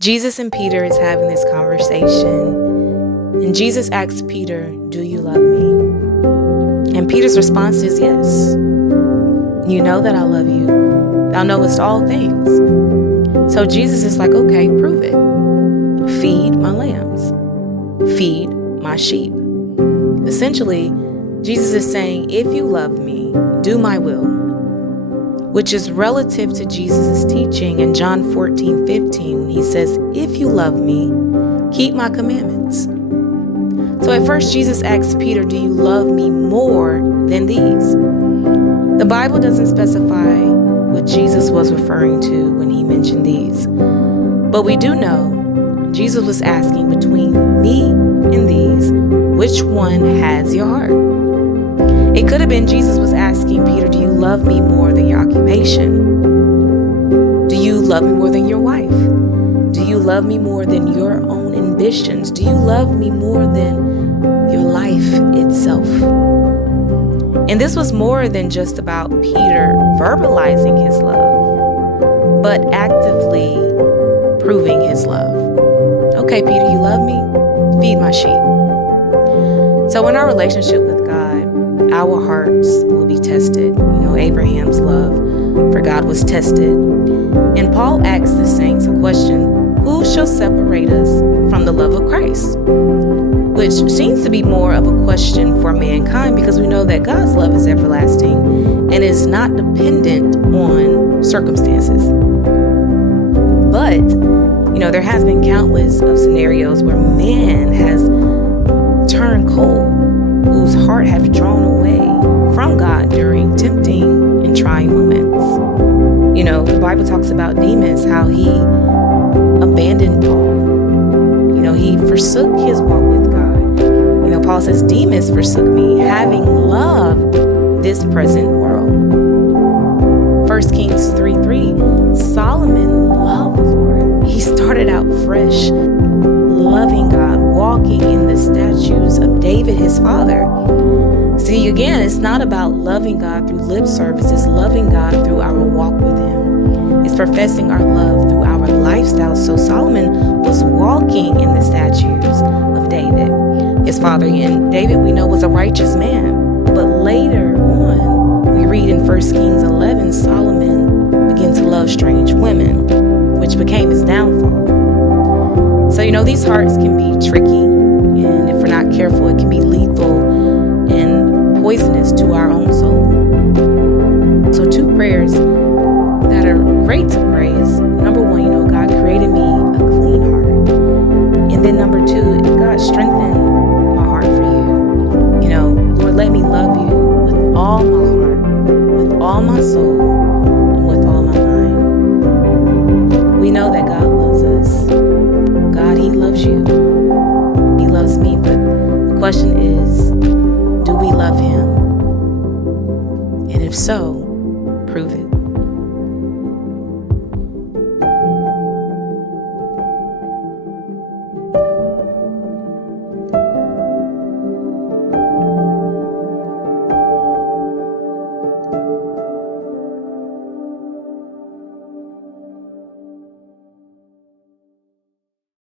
Jesus and Peter is having this conversation, and Jesus asks Peter, "Do you love me?" And Peter's response is yes. "You know that I love you. Thou knowest all things." So Jesus is like, "Okay, prove it. Feed my lambs. Feed my sheep." Essentially, Jesus is saying, if you love me, do my will, which is relative to Jesus' teaching in John 14:15, when he says, if you love me, keep my commandments. So at first, Jesus asks Peter, do you love me more than these? The Bible doesn't specify what Jesus was referring to when he mentioned these. But we do know Jesus was asking, between me and these, which one has your heart? It could have been Jesus was asking Peter, do you love me more than your occupation? Do you love me more than your wife? Do you love me more than your own ambitions? Do you love me more than your life itself? And this was more than just about Peter verbalizing his love, but actively proving his love. Okay, Peter, you love me? Feed my sheep. So in our relationship with God, our hearts will be tested. You know, Abraham's love for God was tested. And Paul asks the saints a question, who shall separate us from the love of Christ? Which seems to be more of a question for mankind, because we know that God's love is everlasting and is not dependent on circumstances. But, you know, there has been countless of scenarios where man has turned cold, whose heart have drawn away from God during tempting and trying moments. You know, the Bible talks about Demas, how he abandoned Paul. You know, he forsook his walk with God. You know, Paul says, Demas forsook me, having loved this present world. 1 Kings 3:3, Solomon loved the Lord. He started out fresh, loving God, walking in the statutes of David, his father. See, again, it's not about loving God through lip service. It's loving God through our walk with him. It's professing our love through our lifestyle. So Solomon was walking in the statutes of David, his father. And David, we know, was a righteous man. But later on, we read in 1 Kings 11, Solomon began to love strange women, which became his downfall. So, you know, these hearts can be tricky, and if we're not careful, it can be lethal and poisonous to our own soul. So 2 prayers that are great to pray is, number 1, you know, God created me a clean heart. And then number 2, God strengthen my heart for you. You know, Lord, let me love you with all my heart, with all my soul, and with all my mind. We know that God loves us. God, he loves you. He loves me. But the question is, do we love him? And if so, prove it.